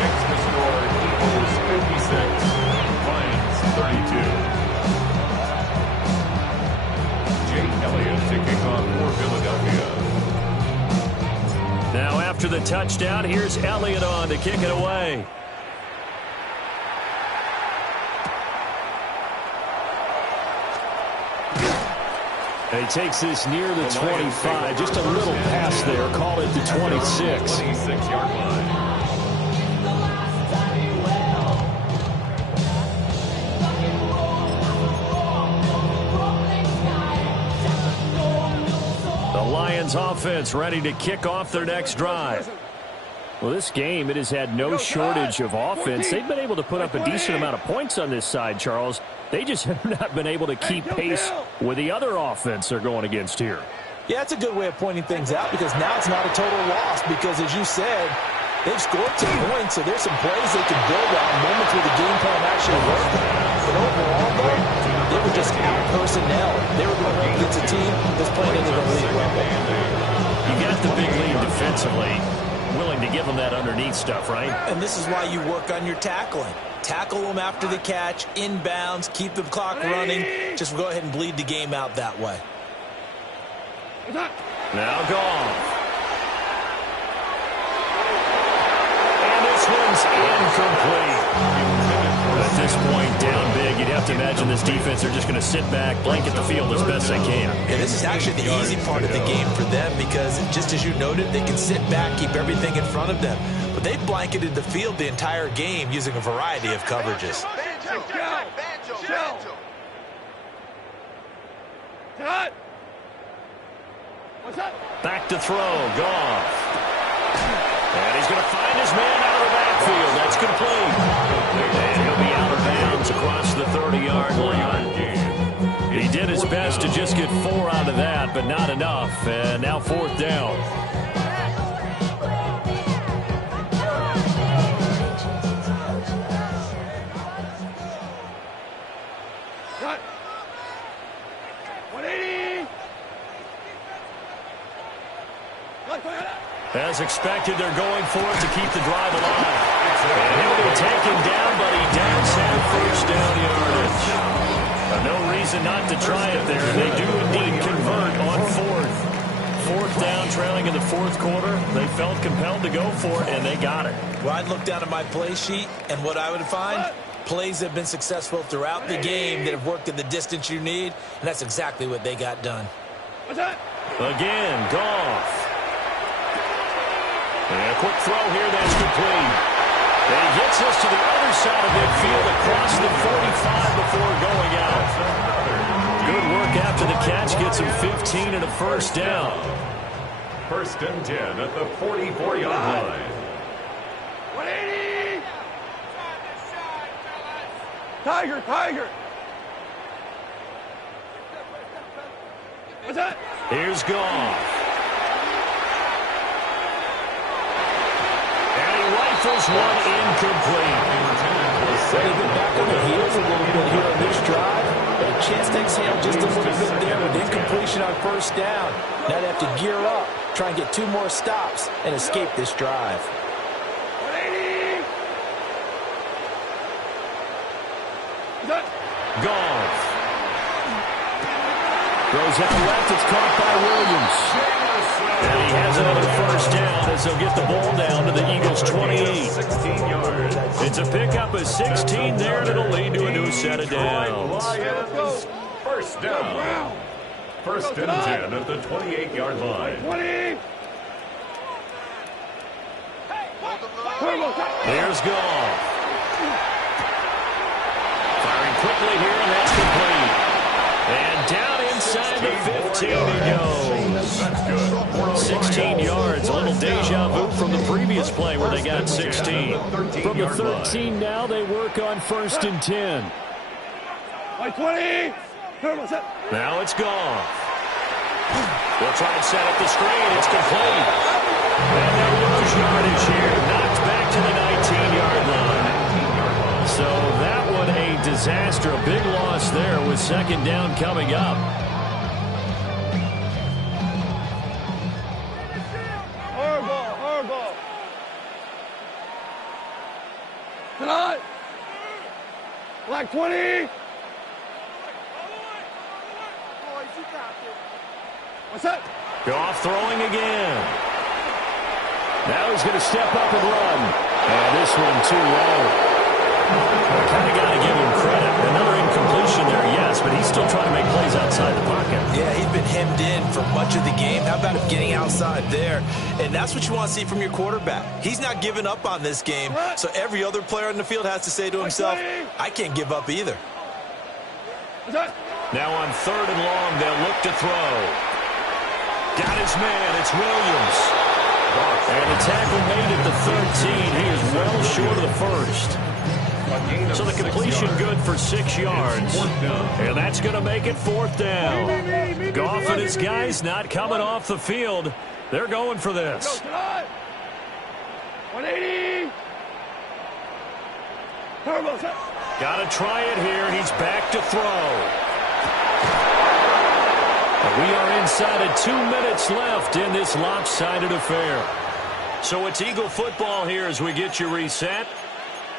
Next to score, Eagles 56, Lions 32. Jake Elliott to kick off for Philadelphia. Now after the touchdown, here's Elliott on to kick it away. And he takes this near the 25. Just a little pass there. Call it the 26. 26-yard line. The Lions offense ready to kick off their next drive. Well, this game, it has had no shortage of offense. They've been able to put up a decent amount of points on this side, Charles. They just have not been able to keep pace with the other offense they're going against here. Yeah, that's a good way of pointing things out, because now it's not a total loss, because as you said, they've scored some points, so there's some plays they can build on, moments where the game plan actually worked. But overall, though, they were just out personnel. They were going up against a team that's playing into the league level. You got the big lead defensively, willing to give them that underneath stuff, right? And this is why you work on your tackling. Tackle them after the catch, inbounds, keep the clock running. Just go ahead and bleed the game out that way. Now Goff. And this one's incomplete. At this point, down big, you'd have to imagine this defense, they're just going to sit back, blanket the field as best they can. Yeah, this is actually the easy part of the game for them, because just as you noted, they can sit back, keep everything in front of them. But they blanketed the field the entire game using a variety of coverages. Back to throw, Goff. And he's going to find his man out of the backfield. That's complete. And he'll be out of bounds across the 30-yard line. He did his best to just get 4 out of that, but not enough. And now 4th down. As expected, they're going for it to keep the drive alive. And he'll be taken down, but he does have first down yardage. No reason not to try it there, and they do indeed convert on 4th. 4th down, trailing in the 4th quarter. They felt compelled to go for it, and they got it. Well, I'd look down at my play sheet, and what I would find, plays that have been successful throughout the game that have worked at the distance you need, and that's exactly what they got done. Again, Goff. And a quick throw here, that's complete. And he gets us to the other side of midfield across the 45 before going out. Good work after the catch, gets him 15 and a first down. 1st and 10 at the 44-yard line. 180! Tiger, Tiger! What's that? Here's Goff. Rifles one incomplete. They've been back on the heels a little bit here on this drive. A chance to exhale just a little bit there with incompletion on 1st down. Now they have to gear up, try and get 2 more stops, and escape this drive. 180! Goff. Throws out left, it's caught by Williams. And he has another first down as they'll get the ball down to the Eagles' 28. 16 yards. It's a pickup of 16 there, and it'll lead to a new set of downs. Lions, 1st down. 1st and 10 at the 28-yard line. 20! Here's Goff. Firing quickly here, and that's complete. And down inside the 15 he goes. 16 yards. A little deja vu from the previous play where they got 16. From the 13 now, they work on 1st and 10. 20. Now it's gone. They'll try and set up the screen. It's complete. And they'll lose yardage here. Knocked back to the 19-yard line. So that one a disaster. A big loss there with 2nd down coming up. Horrible. Tonight. Black 20. What's that? Goff throwing again. Now he's going to step up and run. And this one too low. Kind of got to give him credit. Another incompletion there, yes, but he's still trying to make plays outside the pocket. Yeah, he's been hemmed in for much of the game. How about him getting outside there? And that's what you want to see from your quarterback. He's not giving up on this game, so every other player on the field has to say to himself, I can't give up either. Now on 3rd and long, they'll look to throw. Got his man. It's Williams. And the tackle made at the 13. He is well short of the 1st. So the completion good for 6 yards. And that's going to make it 4th down. Goff and his guys not coming off the field. They're going for this. 180. Got to try it here. He's back to throw. We are inside of 2 minutes left in this lopsided affair. So it's Eagle football here as we get you reset.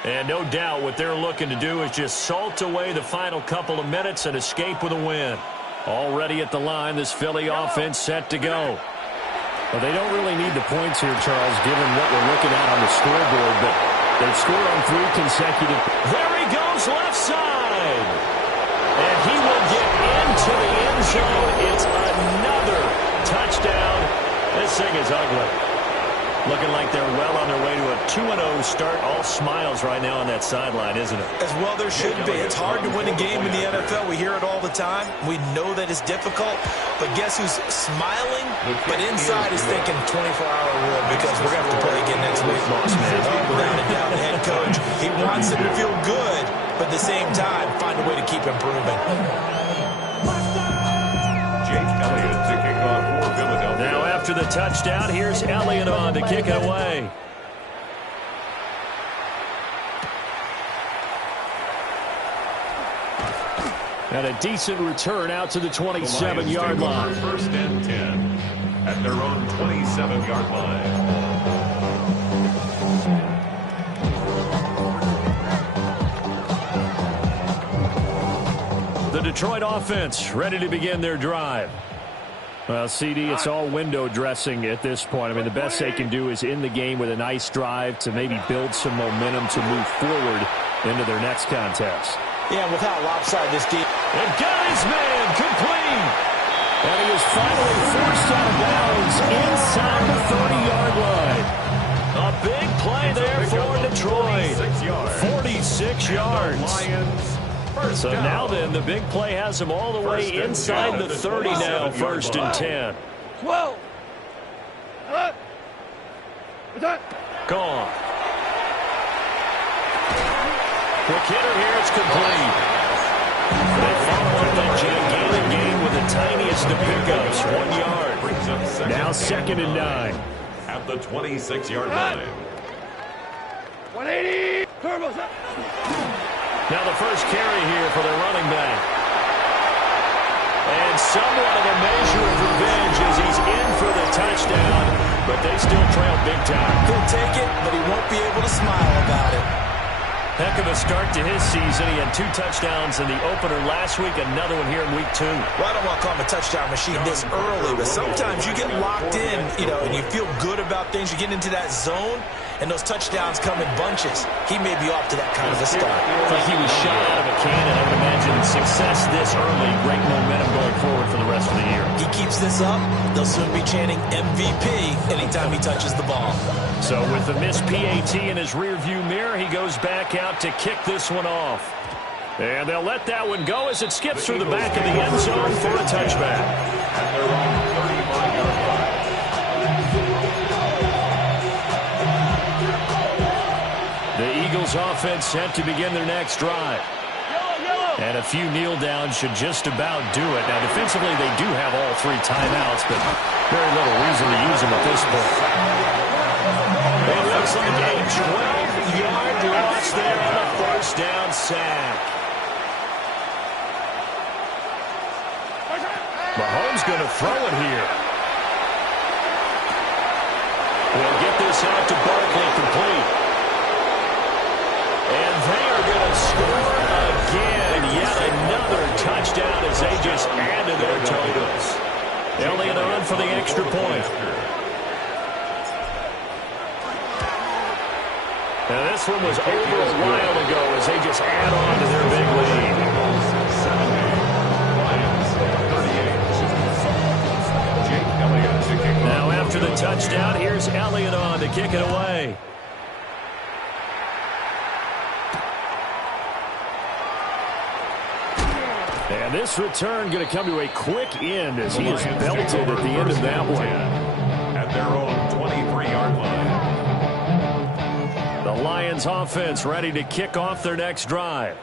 And no doubt what they're looking to do is just salt away the final couple of minutes and escape with a win. Already at the line, this Philly offense set to go. Well, they don't really need the points here, Charles, given what we're looking at on the scoreboard, but they've scored on 3 consecutive. There he goes, left side. And he will get into the end zone. It's another touchdown. This thing is ugly. Looking like they're well on their way to a 2-0 start. All smiles right now on that sideline, isn't it? As well there should be. It's hard to win a game in the NFL. We hear it all the time. We know that it's difficult. But guess who's smiling? But inside is thinking 24-hour rule because we're going to have to play again next week. Boss man. Without a doubt, the head coach, he wants them to feel good, but at the same time, find a way to keep improving. Now after the touchdown, here's Elliott on to kick it away. And a decent return out to the 27-yard line. 1st and 10 at their own 27-yard line. The Detroit offense ready to begin their drive. Well, CD, it's all window dressing at this point. I mean, the best they can do is in the game with a nice drive to maybe build some momentum to move forward into their next contest. Yeah, with how lopsided this game. And got his man complete. And he is finally forced out of bounds inside the 30-yard line. A big play there for Detroit. 46 yards. So now then, the big play has him all the way inside the 30 now, 1st and 10. 12. Gone. Quick hitter here, it's complete. They follow up that gigantic gain with the tiniest of pickups, 1 yard. Now 2nd and 9. At the 26-yard line. 180. Now the first carry here for their running back. And somewhat of a measure of revenge as he's in for the touchdown, but they still trail big time. He'll take it, but he won't be able to smile about it. Heck of a start to his season. He had 2 touchdowns in the opener last week, another one here in week 2. Well, I don't want to call him a touchdown machine this early, but sometimes you get locked in, and you feel good about things. You get into that zone, and those touchdowns come in bunches. He may be off to that kind of a start. Like he was shot out of a cannon. I would imagine success this early, great momentum going forward for the rest of the year. He keeps this up, they'll soon be chanting MVP anytime he touches the ball. So with the missed PAT in his rearview mirror, he goes back out to kick this one off. And they'll let that one go as it skips through the back of the end zone for a touchback. At their own 35-yard line. Lions offense set to begin their next drive. And a few kneel downs should just about do it. Now, defensively, they do have all 3 timeouts, but very little reason to use them at this point. It looks like a 12-yard loss there on a first down sack. Mahomes going to throw it here. We'll get this out to Barkley complete. And they are going to score again. Yet another touchdown as they just add to their totals. Elliott on for the extra point. Now this one was over a while ago as they just add on to their big lead. Now after the touchdown, here's Elliott on to kick it away. And this return going to come to a quick end as he is belted at the end of that one. At their own 23-yard line. The Lions offense ready to kick off their next drive.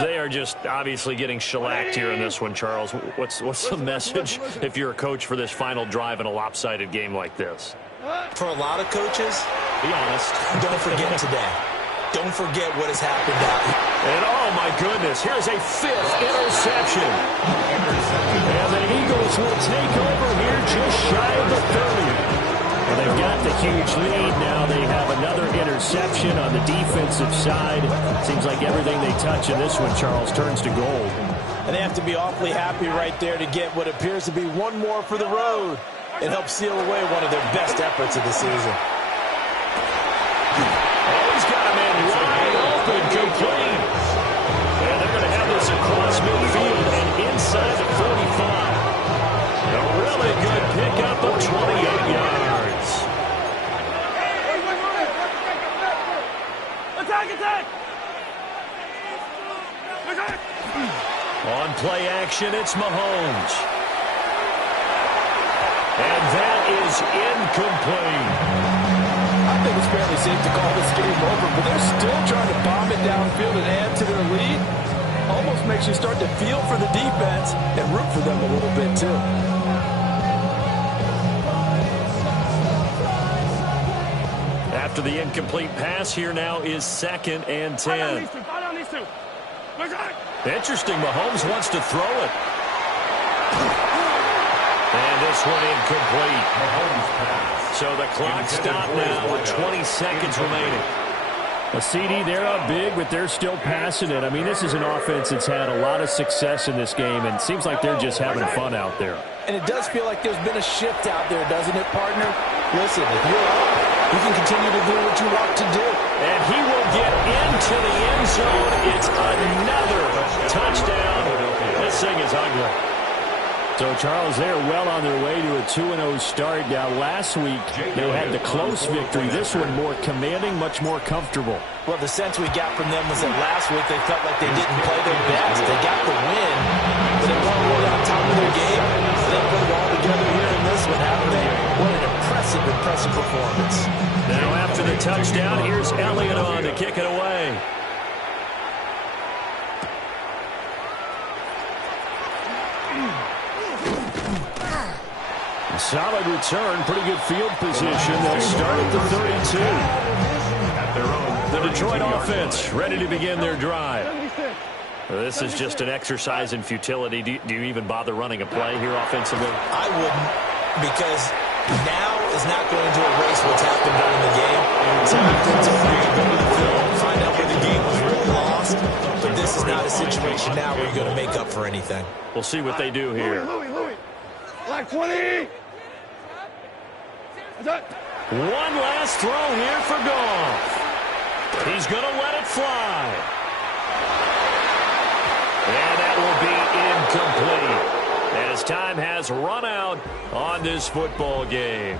They are just obviously getting shellacked here in this one, Charles. What's the message if you're a coach for this final drive in a lopsided game like this? For a lot of coaches, be honest, don't forget today. Don't forget what has happened out here. And oh my goodness, here's a 5th interception. And the Eagles will take over here just shy of the 30. And they've got the huge lead now. They have another interception on the defensive side. Seems like everything they touch in this one, Charles, turns to gold. And they have to be awfully happy right there to get what appears to be one more for the road. It helps seal away one of their best efforts of the season. Complete. And they're going to have this across midfield and inside the 45. A really good pickup of 28 yards. Attack! On play action, it's Mahomes. And that is incomplete. I think it's fairly safe to call this game over, but they're still trying to bomb it downfield and add to their lead. Almost makes you start to feel for the defense and root for them a little bit, too. After the incomplete pass, here now is 2nd and 10. Interesting, Mahomes wants to throw it. And this one incomplete. Mahomes pass. So the clock stopped now with 20 seconds remaining. A CD, they're up big, but they're still passing it. I mean, this is an offense that's had a lot of success in this game, and it seems like they're just having fun out there. And it does feel like there's been a shift out there, doesn't it, partner? Listen, if you're up, you can continue to do what you want to do. And he will get into the end zone. It's another touchdown. This thing is ugly. So, Charles, they're well on their way to a 2-0 start. Now, last week, they had the close victory. This one more commanding, much more comfortable. Well, the sense we got from them was that last week they felt like they didn't play their best. They got the win, but they weren't really on top of their game. They put it all together here in this one, haven't they? What an impressive performance. Now, after the touchdown, here's Elliott on to kick it away. Solid return, pretty good field position. They'll start at the 32. The Detroit offense ready to begin their drive. This is just an exercise in futility. Do you even bother running a play here offensively? I wouldn't, because now is not going to erase what's happened during the game. So after you can go to the film, find out where the game was really lost. But this is not a situation now where you're going to make up for anything. We'll see what they do here. Louis. Like 20. One last throw here for Goff. He's going to let it fly. And that will be incomplete as time has run out on this football game.